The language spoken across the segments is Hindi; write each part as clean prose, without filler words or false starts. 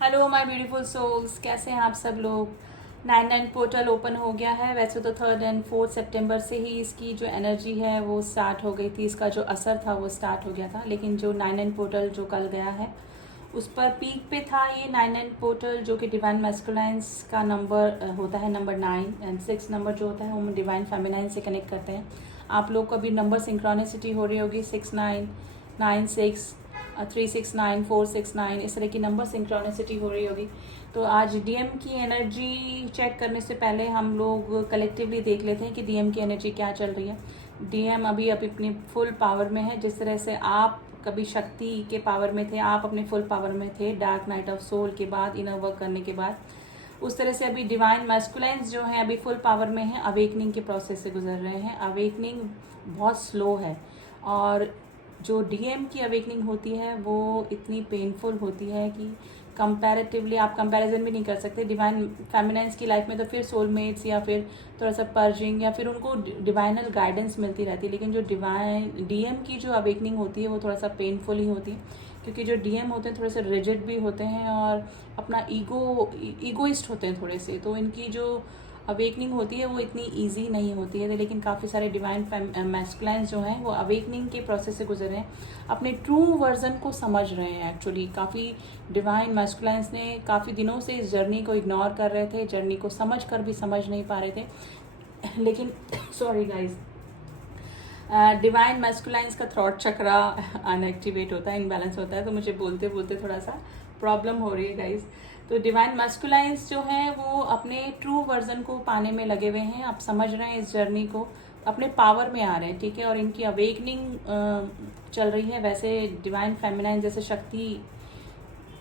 हेलो माय ब्यूटीफुल सोल्स, कैसे हैं आप सब लोग। 9-9 पोर्टल ओपन हो गया है। वैसे तो 3rd और 4th सितंबर से ही इसकी जो एनर्जी है वो स्टार्ट हो गई थी, इसका जो असर था वो स्टार्ट हो गया था। लेकिन जो 9-9 पोर्टल जो कल गया है उस पर पीक पे था ये 9-9 पोर्टल, जो कि डिवाइन मैस्कुलाइंस का नंबर होता है, नंबर 9 एंड 6 नंबर जो होता है वो हम डिवाइन फेमिनाइन से कनेक्ट करते हैं। आप लोग को अभी नंबर सिंक्रोनिसिटी हो रही होगी 6996 369 469, इस तरह की नंबर सिंक्रोनिसिटी हो रही होगी। तो आज डीएम की एनर्जी चेक करने से पहले हम लोग कलेक्टिवली देख लेते हैं कि डीएम की एनर्जी क्या चल रही है। डीएम अभी अपनी फुल पावर में है। जिस तरह से आप कभी शक्ति के पावर में थे, आप अपने फुल पावर में थे डार्क नाइट ऑफ सोल के बाद, इनर वर्क करने के बाद, उस तरह से अभी डिवाइन मैस्कुलाइंस जो है अभी फुल पावर में है, अवेकनिंग के प्रोसेस से गुजर रहे हैं। अवेकनिंग बहुत स्लो है और जो डीएम की अवेकनिंग होती है वो इतनी पेनफुल होती है कि कंपैरेटिवली आप कंपैरिजन भी नहीं कर सकते। डिवाइन फेमिनाइंस की लाइफ में तो फिर सोलमेट्स या फिर थोड़ा सा पर्जिंग या फिर उनको डिवाइनल गाइडेंस मिलती रहती है, लेकिन जो डिवाइन डीएम की जो अवेकनिंग होती है वो थोड़ा सा पेनफुल ही होती है, क्योंकि जो डीएम होते हैं थोड़े से रिजिड भी होते हैं और अपना ईगोइस्ट होते हैं थोड़े से। तो इनकी जो अवेकनिंग होती है वो इतनी इजी नहीं होती है। लेकिन काफ़ी सारे डिवाइन मैस्कुलाइंस जो हैं वो अवेकनिंग के प्रोसेस से गुजर रहे हैं, अपने ट्रू वर्जन को समझ रहे हैं। एक्चुअली काफ़ी डिवाइन मैस्कुलाइंस ने काफ़ी दिनों से इस जर्नी को इग्नोर कर रहे थे, जर्नी को समझ कर भी समझ नहीं पा रहे थे। लेकिन सॉरी गाइज, डिवाइन मैस्कुलाइंस का थ्रॉट चक्रा अनएक्टिवेट होता है, इनबैलेंस होता है, तो मुझे बोलते बोलते थोड़ा सा प्रॉब्लम हो रही है गाइज। तो डिवाइन मैस्कुलाइंस जो हैं वो अपने ट्रू वर्जन को पाने में लगे हुए हैं। आप समझ रहे हैं इस जर्नी को, अपने पावर में आ रहे हैं, ठीक है। और इनकी अवेकनिंग चल रही है। वैसे डिवाइन फेमिनाइन जैसे शक्ति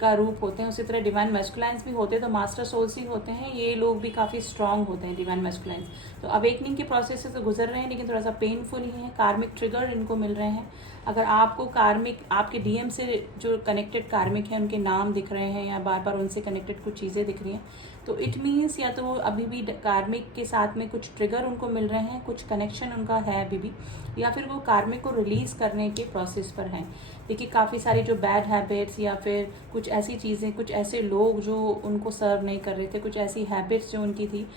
का रूप होते हैं, उसी तरह डिवाइन मैस्कुलाइंस भी होते हैं, तो मास्टर सोल्स ही होते हैं। ये लोग भी काफ़ी स्ट्रांग होते हैं डिवाइन मैस्कुलाइंस। तो अवेकनिंग के प्रोसेस से तो गुजर रहे हैं, लेकिन थोड़ा सा पेनफुल ही है। कार्मिक ट्रिगर इनको मिल रहे हैं। अगर आपको कार्मिक, आपके डीएम से जो कनेक्टेड कार्मिक हैं उनके नाम दिख रहे हैं या बार बार उनसे कनेक्टेड कुछ चीज़ें दिख रही हैं, तो इट मीन्स या तो वो अभी भी कार्मिक के साथ में कुछ ट्रिगर उनको मिल रहे हैं, कुछ कनेक्शन उनका है अभी भी, या फिर वो कार्मिक को रिलीज़ करने के प्रोसेस पर हैं। देखिए काफ़ी सारी जो बैड हैबिट्स या फिर कुछ ऐसी चीज़ें, कुछ ऐसे लोग जो उनको सर्व नहीं कर रहे थे, कुछ ऐसी हैबिट्स जो उनकी थी,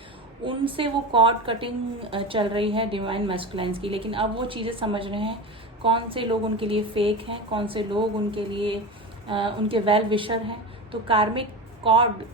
उनसे वो कॉर्ड कटिंग चल रही है डिवाइन मैस्कुलाइंस की। लेकिन अब वो चीज़ें समझ रहे हैं कौन से लोग उनके लिए फेक हैं, कौन से लोग उनके लिए उनके वेल विशर हैं। तो कार्मिक कॉर्ड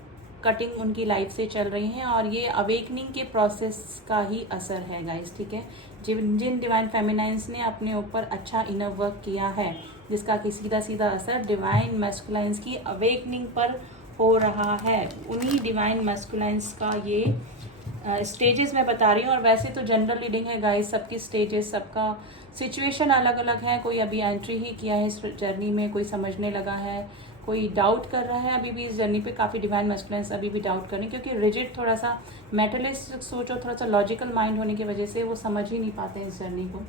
कटिंग उनकी लाइफ से चल रही हैं और ये अवेकनिंग के प्रोसेस का ही असर है गाइस, ठीक है। जिन डिवाइन फेमिनाइंस ने अपने ऊपर अच्छा इनर वर्क किया है, जिसका कि सीधा सीधा असर डिवाइन मैस्कुलाइंस की अवेकनिंग पर हो रहा है, उन्हीं डिवाइन मैस्कुलाइंस का ये स्टेजेस मैं बता रही हूँ। और वैसे तो जनरल रीडिंग है गाइस, सबकी स्टेजेस, सबका सिचुएशन अलग अलग है। कोई अभी एंट्री ही किया है इस जर्नी में, कोई समझने लगा है, कोई डाउट कर रहा है अभी भी इस जर्नी पे। काफ़ी डिवाइन मैस्कुलाइंस अभी भी डाउट कर रहे हैं, क्योंकि रिजिड थोड़ा सा मेटलिस्टिक सोच और थोड़ा सा लॉजिकल माइंड होने की वजह से वो समझ ही नहीं पाते हैं इस जर्नी को,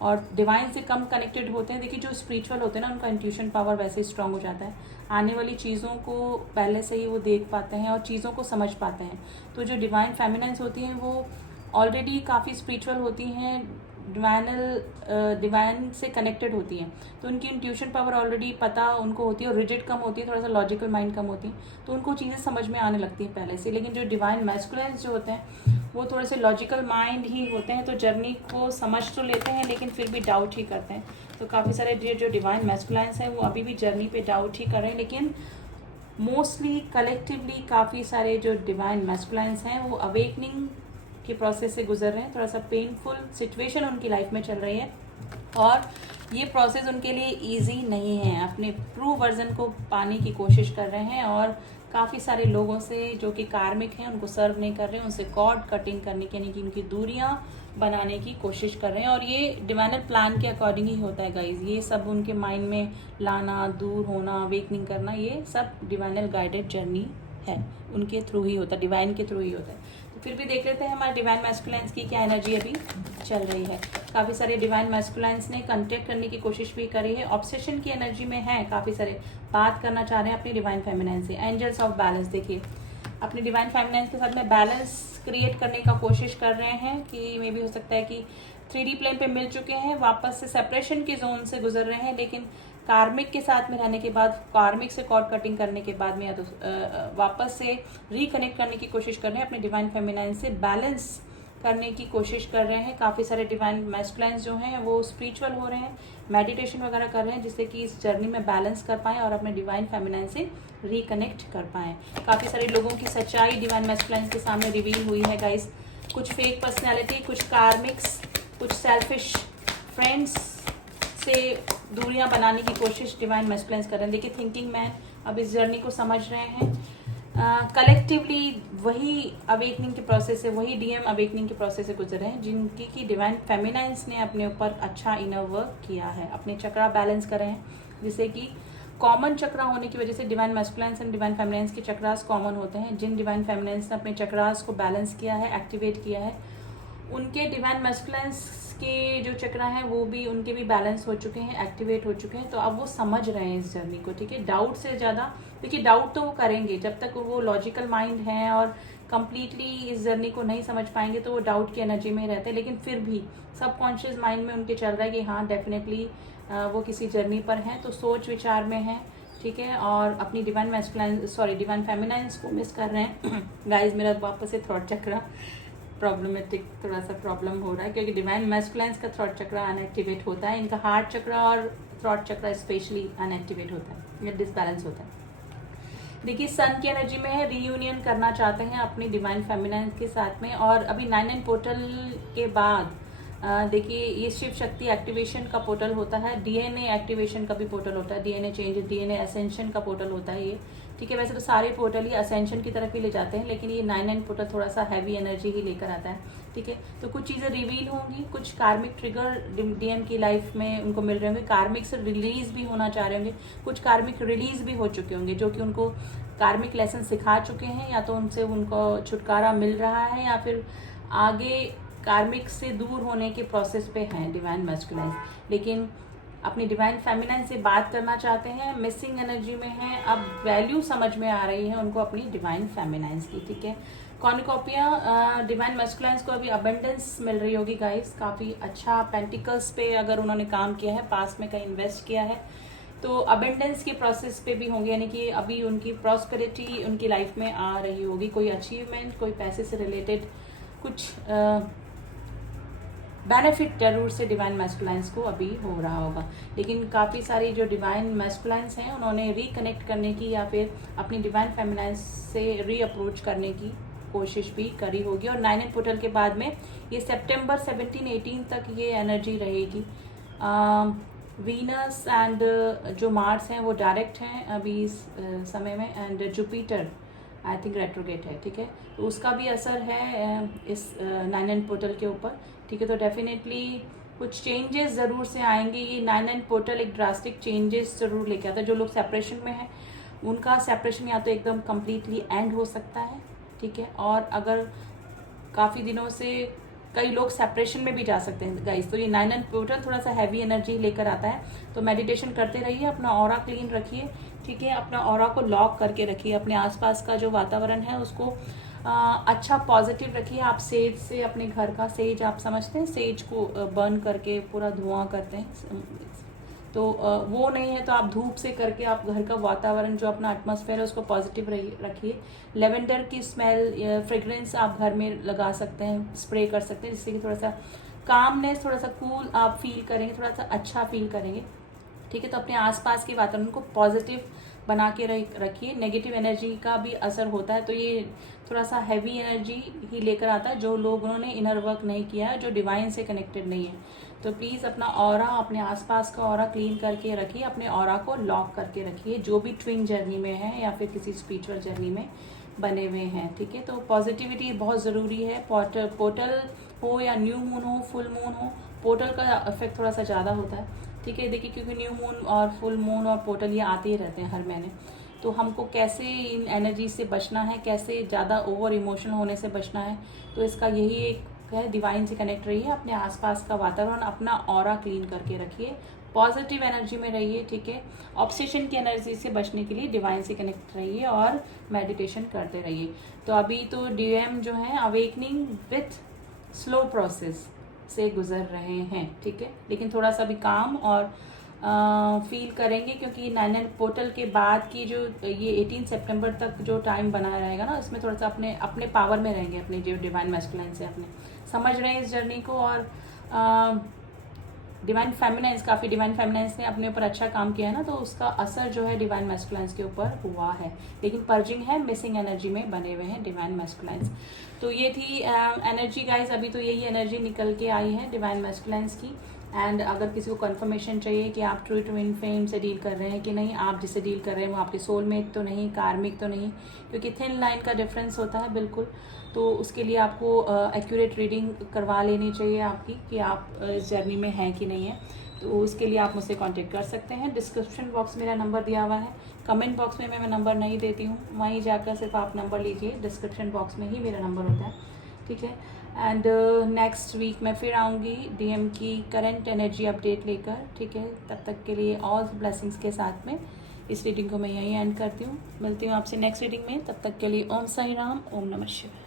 और डिवाइन से कम कनेक्टेड होते हैं। देखिए जो स्पिरिचुअल होते हैं ना, उनका इंट्यूशन पावर वैसे ही स्ट्रांग हो जाता है, आने वाली चीज़ों को पहले से ही वो देख पाते हैं और चीज़ों को समझ पाते हैं। तो जो डिवाइन फेमिनाइंस होती हैं वो ऑलरेडी काफ़ी स्पिरिचुअल होती हैं, डिवाइन से कनेक्टेड होती हैं, तो उनकी इंट्यूशन पावर ऑलरेडी पता उनको होती है, और रिजिड कम होती है, थोड़ा सा लॉजिकल माइंड कम होती है, तो उनको चीज़ें समझ में आने लगती हैं पहले से। लेकिन जो डिवाइन मैस्कुलाइंस जो होते हैं वो थोड़े से लॉजिकल माइंड ही होते हैं, तो जर्नी को समझ तो लेते हैं लेकिन फिर भी डाउट ही करते हैं। तो काफ़ी सारे जो डिवाइन मैस्कुलाइंस हैं वो अभी भी जर्नी पे डाउट ही कर रहे हैं, लेकिन मोस्टली कलेक्टिवली काफ़ी सारे जो डिवाइन मैस्कुलाइंस हैं वो अवेकनिंग के प्रोसेस से गुजर रहे हैं। थोड़ा सा पेनफुल सिचुएशन उनकी लाइफ में चल रही है और ये प्रोसेस उनके लिए इजी नहीं है। अपने ट्रू वर्जन को पाने की कोशिश कर रहे हैं और काफ़ी सारे लोगों से जो कि कार्मिक हैं उनको सर्व नहीं कर रहे हैं, उनसे कॉर्ड कटिंग करने की, यानी कि उनकी दूरियां बनाने की कोशिश कर रहे हैं। और ये डिवाइनल प्लान के अकॉर्डिंग ही होता है गाइज। ये सब उनके माइंड में लाना, दूर होना, अवेकनिंग करना, ये सब डिवाइनल गाइडेड जर्नी है, उनके थ्रू ही होता है, डिवाइन के थ्रू ही होता है। तो फिर भी देख लेते हैं हमारे डिवाइन मैस्कुलाइंस की क्या एनर्जी अभी चल रही है। काफ़ी सारे डिवाइन मैस्कुलाइंस ने कांटेक्ट करने की कोशिश भी करी है, ऑब्सेशन की एनर्जी में है, काफ़ी सारे बात करना चाह रहे हैं अपनी डिवाइन फेमिनाइन से। एंजल्स ऑफ बैलेंस, देखिए अपनी डिवाइन फेमिनाइन के साथ में बैलेंस क्रिएट करने का कोशिश कर रहे हैं कि मे भी हो सकता है कि 3D प्लेन पे मिल चुके हैं, वापस से सेपरेशन के जोन से गुजर रहे हैं, लेकिन कार्मिक के साथ में रहने के बाद, कार्मिक से कॉर्ड कटिंग करने के बाद में या तो वापस से रिकनेक्ट करने की कोशिश कर रहे हैं, अपने डिवाइन फेमिनाइन से बैलेंस करने की कोशिश कर रहे हैं। काफ़ी सारे डिवाइन मैस्कुलाइन्स जो हैं वो स्पिरिचुअल हो रहे हैं, मेडिटेशन वगैरह कर रहे हैं, जिससे कि इस जर्नी में बैलेंस कर पाएँ और अपने डिवाइन फेमिनाइन से रिकनेक्ट कर पाएँ। काफ़ी सारे लोगों की सच्चाई डिवाइन मैस्कुलाइन्स के सामने रिवील हुई है गाइस। कुछ फेक पर्सनैलिटी, कुछ कार्मिक्स, कुछ सेल्फिश फ्रेंड्स से दूरियां बनाने की कोशिश डिवाइन मैस्कुलाइन्स कर रहे हैं। देखिए थिंकिंग मैन अब इस जर्नी को समझ रहे हैं। कलेक्टिवली वही अवेकनिंग के प्रोसेस से, वही डीएम अवेकनिंग के प्रोसेस से गुजर रहे हैं जिनकी की डिवाइन फेमिनाइन्स ने अपने ऊपर अच्छा इनर वर्क किया है, अपने चक्रा बैलेंस करे हैं, जिससे कि कॉमन चक्रा होने की वजह से डिवाइन मैस्कुलाइन्स एंड डिवाइन फेमिनाइन्स के चक्रास कॉमन होते हैं। जिन डिवाइन फेमिनाइन्स ने अपने चक्रास को बैलेंस किया है, एक्टिवेट किया है, उनके डिवाइन मैस्कुलाइन्स के जो चक्रा हैं वो भी, उनके भी बैलेंस हो चुके हैं, एक्टिवेट हो चुके हैं। तो अब वो समझ रहे हैं इस जर्नी को, ठीक है। डाउट से ज़्यादा, देखिए डाउट तो वो करेंगे जब तक वो लॉजिकल माइंड हैं और कंप्लीटली इस जर्नी को नहीं समझ पाएंगे, तो वो डाउट की एनर्जी में रहते हैं। लेकिन फिर भी सबकॉन्शियस माइंड में उनके चल रहा है कि हाँ डेफिनेटली वो किसी जर्नी पर हैं, तो सोच विचार में हैं, ठीक है। और अपनी डिवाइन मैस्कुलाइन, सॉरी डिवाइन फेमिनाइन्स को मिस कर रहे हैं गाइस। मेरा वापस से थ्रॉट चक्रा प्रॉब्लमेटिक, थोड़ा सा प्रॉब्लम हो रहा है क्योंकि डिवाइन मैस्कुलाइन्स का थ्रॉट चक्रा अनएक्टिवेट होता है, इनका हार्ट चक्रा और थ्रॉट चक्रा स्पेशली अनएक्टिवेट होता है या डिसबैलेंस होता है। देखिए सन की एनर्जी में है, रीयूनियन करना चाहते हैं अपनी डिवाइन फेमिनाइन के साथ में। और अभी 9 पोर्टल के बाद देखिए ये शिव शक्ति एक्टिवेशन का पोर्टल होता है, डीएनए एक्टिवेशन का भी पोर्टल होता है, डीएनए चेंज, डीएनए असेंशन का पोर्टल होता है ये, ठीक है। वैसे तो सारे पोर्टल ही असेंशन की तरफ ही ले जाते हैं, लेकिन ये 9 पोर्टल थोड़ा सा हैवी एनर्जी ही लेकर आता है, ठीक है। तो कुछ चीज़ें रिवील होंगी, कुछ कार्मिक ट्रिगर डीएम की लाइफ में उनको मिल रहे होंगे, कार्मिक से रिलीज भी होना चाह रहे होंगे, कुछ कार्मिक रिलीज भी हो चुके होंगे जो कि उनको कार्मिक लेसन सिखा चुके हैं, या तो उनसे उनको छुटकारा मिल रहा है या फिर आगे कार्मिक से दूर होने के प्रोसेस पे हैं डिवाइन मैस्कुलाइन्स। लेकिन अपनी डिवाइन फेमिनाइन से बात करना चाहते हैं, मिसिंग एनर्जी में हैं, अब वैल्यू समझ में आ रही है उनको अपनी डिवाइन फेमिनाइन्स की, ठीक है। कॉर्निकोपिया डिवाइन मैस्कुलाइन्स को अभी अबेंडेंस मिल रही होगी गाइस, काफ़ी अच्छा पेंटिकल्स पे अगर उन्होंने काम किया है, पास में कहीं इन्वेस्ट किया है, तो अबेंडेंस के प्रोसेस पे भी होंगे, यानी कि अभी उनकी प्रॉस्पेरिटी उनकी लाइफ में आ रही होगी, कोई अचीवमेंट, कोई पैसे से रिलेटेड कुछ बेनिफिट जरूर से डिवाइन मैस्कुलाइन्स को अभी हो रहा होगा। लेकिन काफ़ी सारी जो डिवाइन मैस्कुलाइन्स हैं उन्होंने रिकनेक्ट करने की या फिर अपनी डिवाइन फेमिनाइन्स से रीअप्रोच करने की कोशिश भी करी होगी। और 9 पोर्टल के बाद में ये सितंबर 17-18 तक ये एनर्जी रहेगी। वीनस एंड जो मार्स हैं वो डायरेक्ट हैं अभी इस समय में, and Jupiter I think retrograde है, ठीक है। तो उसका भी असर है इस 9 पोर्टल के ऊपर, ठीक है। तो डेफिनेटली कुछ चेंजेस ज़रूर से आएंगे। ये 9 पोर्टल एक ड्रास्टिक चेंजेस ज़रूर लेके आता है। जो लोग सेपरेशन में हैं उनका सेपरेशन या तो एकदम कम्प्लीटली एंड हो सकता है, ठीक है। और अगर काफ़ी दिनों से कई लोग सेपरेशन में भी जा सकते हैं गाइस। तो ये 9 पोर्टल थोड़ा सा हैवी एनर्जी लेकर आता है, तो मेडिटेशन करते रहिए, अपना ऑरा क्लीन रखिए, ठीक है। अपना ऑरा को लॉक करके रखिए, अपने आसपास का जो वातावरण है उसको अच्छा पॉजिटिव रखिए। आप सेज से, अपने घर का सेज आप समझते हैं, सेज को बर्न करके पूरा धुआं करते हैं, तो वो नहीं है तो आप धूप से करके आप घर का वातावरण जो अपना एटमॉस्फेयर है उसको पॉजिटिव रखिए। लेवेंडर की स्मेल, फ्रेग्रेंस आप घर में लगा सकते हैं, स्प्रे कर सकते हैं, जिससे कि थोड़ा सा कामनेस, थोड़ा सा कूल आप फील करेंगे, थोड़ा सा अच्छा फील करेंगे, ठीक है। तो अपने आसपास के वातावरण को पॉजिटिव बना के रखिए। नेगेटिव एनर्जी का भी असर होता है, तो ये थोड़ा सा हैवी एनर्जी ही लेकर आता है जो लोग उन्होंने इनर वर्क नहीं किया है, जो डिवाइन से कनेक्टेड नहीं है। तो प्लीज़ अपना ऑरा, अपने आसपास का ऑरा क्लीन करके रखिए, अपने ऑरा को लॉक करके रखिए, जो भी ट्विन जर्नी में है या फिर किसी स्पिरिचुअल जर्नी में बने हुए हैं, ठीक है। तो पॉजिटिविटी बहुत ज़रूरी है। पोर्टल हो या न्यू मून हो, फुल मून हो, पोर्टल का इफेक्ट थोड़ा सा ज़्यादा होता है, ठीक है। देखिए क्योंकि न्यू मून और फुल मून और पोर्टल ये आते ही रहते हैं हर महीने, तो हमको कैसे इन एनर्जी से बचना है, कैसे ज़्यादा ओवर इमोशनल होने से बचना है, तो इसका यही एक है, डिवाइन से कनेक्ट रहिए, अपने आसपास का वातावरण, अपना ऑरा क्लीन करके रखिए, पॉजिटिव एनर्जी में रहिए, ठीक है। ऑब्सेशन की एनर्जी से बचने के लिए डिवाइन से कनेक्ट रहिए और मेडिटेशन करते रहिए। तो अभी तो डीएम जो है अवेकनिंग विथ स्लो प्रोसेस से गुजर रहे हैं, ठीक है। लेकिन थोड़ा सा भी काम और फील करेंगे, क्योंकि 9/9 पोर्टल के बाद की जो ये 18 सितंबर तक जो टाइम बना रहेगा ना, उसमें थोड़ा सा अपने अपने पावर में रहेंगे, अपने जो डिवाइन मैस्कुलाइन से अपने समझ रहे हैं इस जर्नी को। और डिवाइन फेमिनाइंस, काफ़ी डिवाइन फेमिनाइंस ने अपने ऊपर अच्छा काम किया है ना, तो उसका असर जो है डिवाइन मैस्कुलाइंस के ऊपर हुआ है। लेकिन पर्जिंग है, मिसिंग एनर्जी में बने हुए हैं डिवाइन मैस्कुलाइंस। तो ये थी एनर्जी गाइज, अभी तो यही एनर्जी निकल के आई है डिवाइन मैस्कुलाइंस की। एंड अगर किसी को कंफर्मेशन चाहिए कि आप ट्रू ट्विन फ्लेम से डील कर रहे हैं कि नहीं, आप जिससे डील कर रहे हैं वो आपके सोलमेट तो नहीं, कार्मिक तो नहीं, क्योंकि थिन लाइन का डिफरेंस होता है बिल्कुल, तो उसके लिए आपको एक्यूरेट रीडिंग करवा लेनी चाहिए आपकी कि आप इस जर्नी में हैं कि नहीं है। तो उसके लिए आप मुझसे कांटेक्ट कर सकते हैं। डिस्क्रिप्शन बॉक्स मेरा नंबर दिया हुआ है, कमेंट बॉक्स में मैं नंबर नहीं देती हूँ, वहीं जाकर सिर्फ आप नंबर लीजिए, डिस्क्रिप्शन बॉक्स में ही मेरा नंबर होता है, ठीक है। एंड नेक्स्ट वीक मैं फिर आऊँगी डीएम की करंट एनर्जी अपडेट लेकर, ठीक है। तब तक के लिए ऑल ब्लेसिंग्स के साथ में इस रीडिंग को मैं यहीं एंड करती हूँ। मिलती हूँ आपसे नेक्स्ट रीडिंग में, तब तक के लिए ओम साई राम, ओम नमः शिवाय।